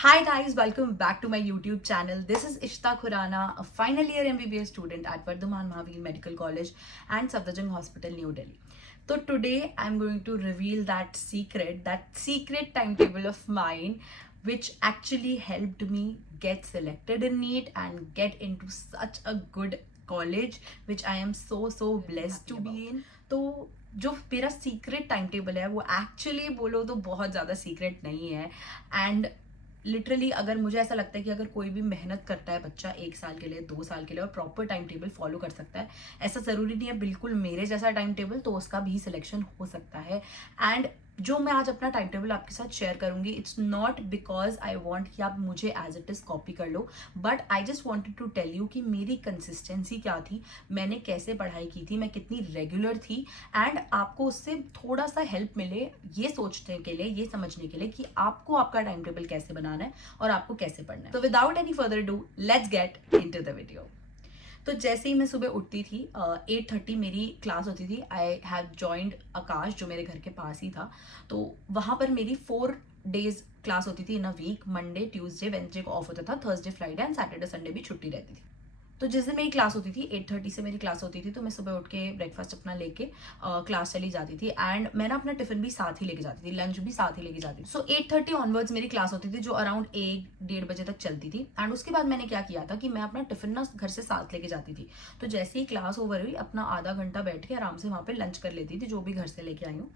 Hi guys, welcome back to my YouTube channel. This is Ishta Khurana, a final year MBBS student at Vardhaman Mahavir Medical College and Safdarjung Hospital, New Delhi. So today I'm going to reveal that secret timetable of mine, which actually helped me get selected in NEET and get into such a good college, which I am so blessed to be in. तो जो मेरा secret time table है वो actually बोलो तो बहुत ज़्यादा secret नहीं है. एंड लिटरली अगर मुझे ऐसा लगता है कि अगर कोई भी मेहनत करता है बच्चा 1 साल के लिए 2 साल के लिए और प्रॉपर टाइम टेबल फॉलो कर सकता है, ऐसा ज़रूरी नहीं है बिल्कुल मेरे जैसा टाइम टेबल, तो उसका भी सिलेक्शन हो सकता है. एंड जो मैं आज अपना टाइम टेबल आपके साथ शेयर करूंगी, it's not because I want कि आप मुझे एज इट इज कॉपी कर लो, but I just wanted to tell you कि मेरी कंसिस्टेंसी क्या थी, मैंने कैसे पढ़ाई की थी, मैं कितनी रेगुलर थी. एंड आपको उससे थोड़ा सा हेल्प मिले ये सोचने के लिए, ये समझने के लिए कि आपको आपका टाइम टेबल कैसे बनाना है और आपको कैसे पढ़ना है. तो without any further do, let's get into the video. तो जैसे ही मैं सुबह उठती थी, 8:30 मेरी क्लास होती थी. आई हैव जॉइंड आकाश जो मेरे घर के पास ही था. तो वहाँ पर मेरी 4 डेज क्लास होती थी in a week. Monday Tuesday Wednesday को ऑफ होता था, Thursday Friday and Saturday Sunday भी छुट्टी रहती थी. तो जिस दिन मेरी क्लास होती थी 8:30 से मेरी क्लास होती थी, तो मैं सुबह उठ के ब्रेकफास्ट अपना लेके क्लास चली जाती थी. एंड मैं ना अपना टिफिन भी साथ ही लेके जाती थी, लंच भी साथ ही लेके जाती थी. सो 8:30 ऑनवर्ड्स मेरी क्लास होती थी जो अराउंड 1-1:30 बजे तक चलती थी. एंड उसके बाद मैंने क्या किया था कि मैं अपना टिफिन ना घर से साथ लेके जाती थी. तो जैसे ही क्लास ओवर हुई, अपना आधा घंटा बैठ के आराम से वहाँ पे लंच कर लेती थी जो भी घर से लेके आई हूँ.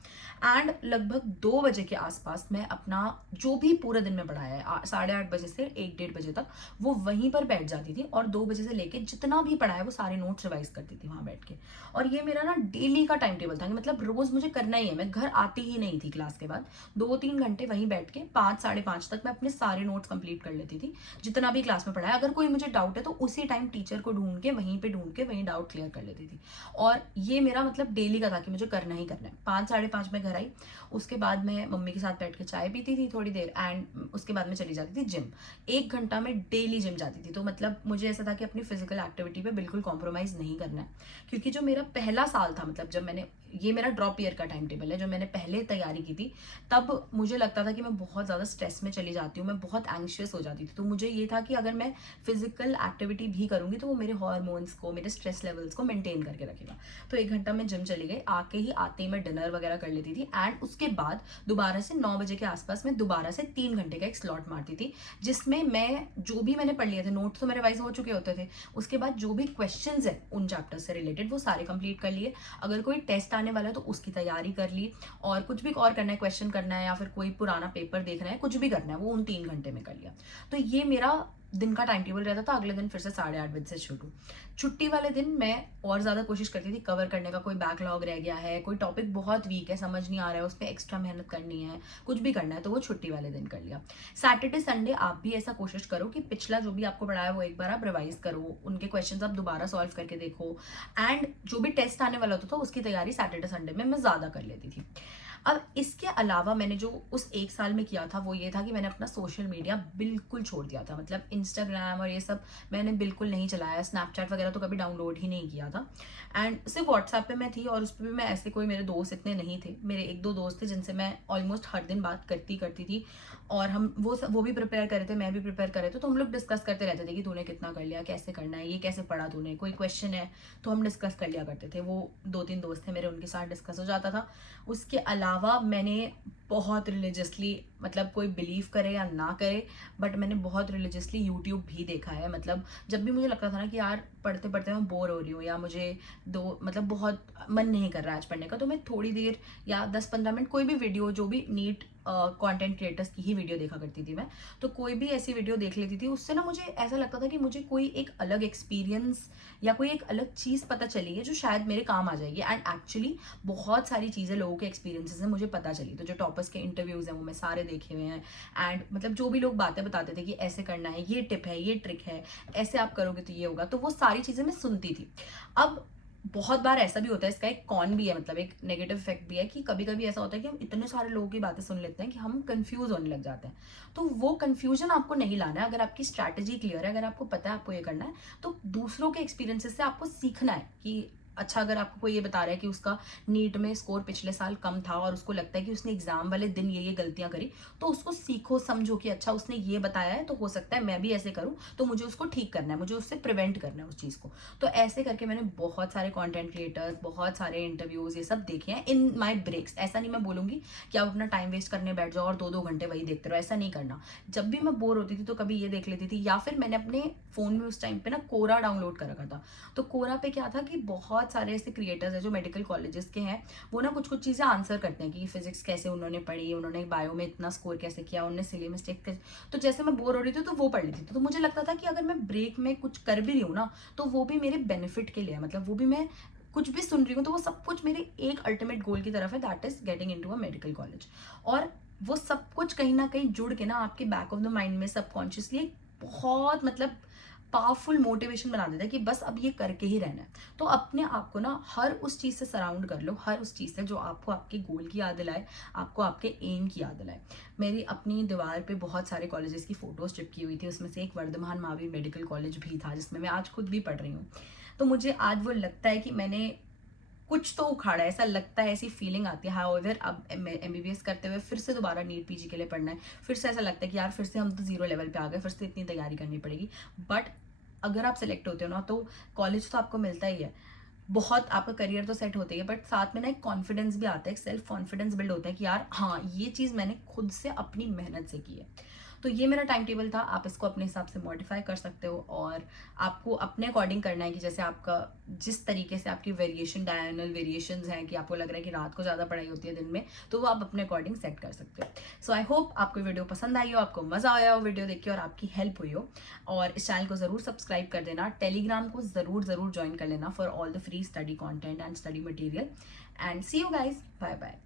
एंड लगभग 2 बजे के आसपास मैं अपना जो भी पूरे दिन में पढ़ाया है 8:30 बजे से 1-1:30 बजे तक, वो वहीं पर बैठ जाती थी. और 2 बजे से लेके जितना भी पढ़ा है वो सारे नोट्स रिवाइज करती थी वहां बैठ के. और ये मेरा ना डेली का टाइम टेबल था कि मतलब रोज मुझे करना ही है. मैं घर आती ही नहीं थी क्लास के बाद, 2-3 घंटे वहीं बैठ के 5-5:30 तक मैं अपने सारे नोट्स कंप्लीट कर लेती थी जितना भी क्लास में पढ़ा है. अगर कोई मुझे डाउट है तो उसी टाइम टीचर को ढूंढ के वहीं डाउट क्लियर कर लेती थी. और ये मेरा मतलब डेली का था कि मुझे करना ही करना है. 5-5:30 में घर आई, उसके बाद मैं मम्मी के साथ बैठ के चाय पीती थी थोड़ी देर. एंड उसके बाद मैं चली जाती थी जिम. 1 घंटा में डेली जिम जाती थी. तो मतलब मुझे ऐसा था कि अपनी फिजिकल एक्टिविटी पे बिल्कुल कॉम्प्रोमाइज नहीं करना है, क्योंकि जो मेरा पहला साल था, मतलब जब मैंने, ये मेरा ड्रॉप ईयर का टाइम टेबल है, जो मैंने पहले तैयारी की थी, तब मुझे लगता था कि मैं बहुत ज़्यादा स्ट्रेस में चली जाती हूँ, मैं बहुत एंग्शियस हो जाती थी. तो मुझे ये था कि अगर मैं फिजिकल एक्टिविटी भी करूँगी तो वो मेरे हार्मोन्स को, मेरे स्ट्रेस लेवल्स को मेंटेन करके रखेगा. तो 1 घंटा मैं जिम चली गई. आके ही आते ही मैं डिनर वगैरह कर लेती थी. एंड उसके बाद दोबारा से 9 बजे के आसपास मैं दोबारा से 3 घंटे का एक स्लॉट मारती थी, जिसमें मैं जो भी मैंने पढ़ लिए थे, नोट्स तो मेरे रिवाइज हो चुके होते थे, उसके बाद जो भी क्वेश्चंस है उन चैप्टर से रिलेटेड वो सारे कंप्लीट कर लिए. अगर कोई टेस्ट आने वाला है तो उसकी तैयारी कर ली. और कुछ भी और करना है, क्वेश्चन करना है या फिर कोई पुराना पेपर देखना है, कुछ भी करना है, वो उन 3 घंटे में कर लिया. तो ये मेरा दिन का टाइम टेबल रहता था. अगले दिन फिर से 8:30 बजे से शुरू. छुट्टी वाले दिन मैं और ज़्यादा कोशिश करती थी कवर करने का. कोई बैकलॉग रह गया है, कोई टॉपिक बहुत वीक है, समझ नहीं आ रहा है, उस पर एक्स्ट्रा मेहनत करनी है, कुछ भी करना है, तो वो छुट्टी वाले दिन कर लिया. सैटरडे संडे आप भी ऐसा कोशिश करो कि पिछला जो भी आपको पढ़ाया वो एक बार आप रिवाइज करो, उनके क्वेश्चंस आप दोबारा सॉल्व करके देखो. एंड जो भी टेस्ट आने वाला होता था उसकी तैयारी सैटरडे संडे में मैं ज़्यादा कर लेती थी. अब इसके अलावा मैंने जो उस 1 साल में किया था वो ये था कि मैंने अपना सोशल मीडिया बिल्कुल छोड़ दिया था. मतलब इंस्टाग्राम और ये सब मैंने बिल्कुल नहीं चलाया, स्नैपचैट वगैरह तो कभी डाउनलोड ही नहीं किया था. एंड सिर्फ व्हाट्सएप पे मैं थी, और उस पर भी मैं ऐसे, कोई मेरे दोस्त इतने नहीं थे. मेरे 1-2 दोस्त थे जिनसे मैं ऑलमोस्ट हर दिन बात करती थी. और हम वो भी प्रिपेयर कर रहे थे, मैं भी प्रिपेयर कर रहे थे, तो हम लोग डिस्कस करते रहते थे कि तूने कितना कर लिया, कैसे करना है, ये कैसे पढ़ा तूने, कोई क्वेश्चन है तो हम डिस्कस कर लिया करते थे. वो 2-3 दोस्त थे मेरे, उनके साथ डिस्कस हो जाता था. उसके अलावा मैंने बहुत रिलीजियसली, मतलब कोई बिलीव करे या ना करे, बट मैंने बहुत रिलीजियसली यूट्यूब भी देखा है. मतलब जब भी मुझे लगता था ना कि यार पढ़ते पढ़ते मैं बोर हो रही हूँ, या मुझे मतलब बहुत मन नहीं कर रहा है आज पढ़ने का, तो मैं थोड़ी देर या 10-15 मिनट कोई भी वीडियो, जो भी नीट कंटेंट क्रिएटर्स की ही वीडियो देखा करती थी मैं, तो कोई भी ऐसी वीडियो देख लेती थी. उससे ना मुझे ऐसा लगता था कि मुझे कोई एक अलग एक्सपीरियंस या कोई एक अलग चीज़ पता चली है जो शायद मेरे काम आ जाएगी. एंड एक्चुअली बहुत सारी चीज़ें लोगों के एक्सपीरियंसेस से मुझे पता चली. तो जो टॉपर्स के इंटरव्यूज़ हैं वो मैं सारे देखे हुए हैं. एंड मतलब जो भी लोग बातें बताते थे कि ऐसे करना है, ये टिप है, ये ट्रिक है, ऐसे आप करोगे तो ये होगा, तो वो सारी चीज़ें मैं सुनती थी. अब बहुत बार ऐसा भी होता है, इसका एक कॉन भी है, मतलब एक नेगेटिव इफेक्ट भी है, कि कभी कभी ऐसा होता है कि हम इतने सारे लोगों की बातें सुन लेते हैं कि हम कंफ्यूज होने लग जाते हैं. तो वो कंफ्यूजन आपको नहीं लाना है. अगर आपकी स्ट्रैटेजी क्लियर है, अगर आपको पता है आपको ये करना है, तो दूसरों के एक्सपीरियंसेस से आपको सीखना है कि अच्छा अगर आपको कोई ये बता रहा है कि उसका नीट में स्कोर पिछले साल कम था और उसको लगता है कि उसने एग्जाम वाले दिन ये गलतियां करी, तो उसको सीखो, समझो कि अच्छा उसने ये बताया है तो हो सकता है मैं भी ऐसे करूं, तो मुझे उसको ठीक करना है, मुझे उससे प्रिवेंट करना है उस चीज़ को। तो ऐसे करके मैंने बहुत सारे कॉन्टेंट क्रिएटर्स, बहुत सारे इंटरव्यूज ये सब देखे हैं इन माई ब्रेक्स। ऐसा नहीं मैं बोलूंगी कि आप अपना टाइम वेस्ट करने बैठ जाओ और 2-2 घंटे वही देखते रहो, ऐसा नहीं करना। जब भी मैं बोर होती थी तो कभी ये देख लेती थी, या फिर मैंने अपने फोन में उस टाइम पे ना कोरा डाउनलोड कर रखा था। तो कोरा पे क्या था कि बहुत सारे ऐसे क्रिएटर्स हैं जो मेडिकल कॉलेजेस के हैं, वो ना कुछ कुछ चीज़ें आंसर करते हैं कि फिजिक्स कैसे उन्होंने पढ़ी, उन्होंने बायो में इतना स्कोर कैसे किया, उन्होंने सिली मिस्टेक कैसे। तो जैसे मैं बोर हो रही थी तो वो पढ़ लेती थी, तो मुझे लगता था कि अगर मैं ब्रेक में कुछ कर भी रही हूँ ना, तो वो भी मेरे बेनिफिट के लिए है, मतलब वो भी मैं कुछ भी सुन रही हूँ तो वो सब कुछ मेरे एक अल्टीमेट गोल की तरफ है, that is getting into a medical college. और वो सब कुछ कहीं ना कहीं जुड़ के ना आपके बैक ऑफ द माइंड में सबकॉन्शियसली बहुत मतलब पावरफुल मोटिवेशन बना देता है कि बस अब ये करके ही रहना है। तो अपने आप को ना हर उस चीज़ से सराउंड कर लो, हर उस चीज़ से जो आपको आपके गोल की याद दिलाए, आपको आपके एम की याद दिलाए। मेरी अपनी दीवार पे बहुत सारे कॉलेजेस की फ़ोटोज़ चिपकी हुई थी, उसमें से एक वर्धमान महावीर मेडिकल कॉलेज भी था जिसमें मैं आज खुद भी पढ़ रही हूँ। तो मुझे आज वो लगता है कि मैंने कुछ तो उखाड़ा है, ऐसा लगता है, ऐसी फीलिंग आती है। हाउएवर अब एमबीबीएस करते हुए फिर से दोबारा नीट पीजी के लिए पढ़ना है, फिर से ऐसा लगता है कि यार फिर से हम तो जीरो लेवल पे आ गए, फिर से इतनी तैयारी करनी पड़ेगी। बट अगर आप सेलेक्ट होते हो ना तो कॉलेज तो आपको मिलता ही है, बहुत आपका करियर तो सेट होता ही है, बट साथ में ना एक कॉन्फिडेंस भी आता है, एक सेल्फ कॉन्फिडेंस बिल्ड होता है कि यार हाँ ये चीज़ मैंने खुद से अपनी मेहनत से की है। तो ये मेरा टाइम टेबल था, आप इसको अपने हिसाब से मॉडिफाई कर सकते हो और आपको अपने अकॉर्डिंग करना है कि जैसे आपका जिस तरीके से आपकी वेरिएशन, डायनल वेरिएशंस हैं कि आपको लग रहा है कि रात को ज़्यादा पढ़ाई होती है दिन में, तो वो आप अपने अकॉर्डिंग सेट कर सकते हो। सो आई होप आपको वीडियो पसंद आई हो, आपको मज़ा आया हो वीडियो देख के और आपकी हेल्प हुई हो। और इस चैनल को ज़रूर सब्सक्राइब कर देना, टेलीग्राम को ज़रूर ज़रूर ज्वाइन कर लेना for all the free study content and study material. And see you guys, bye bye.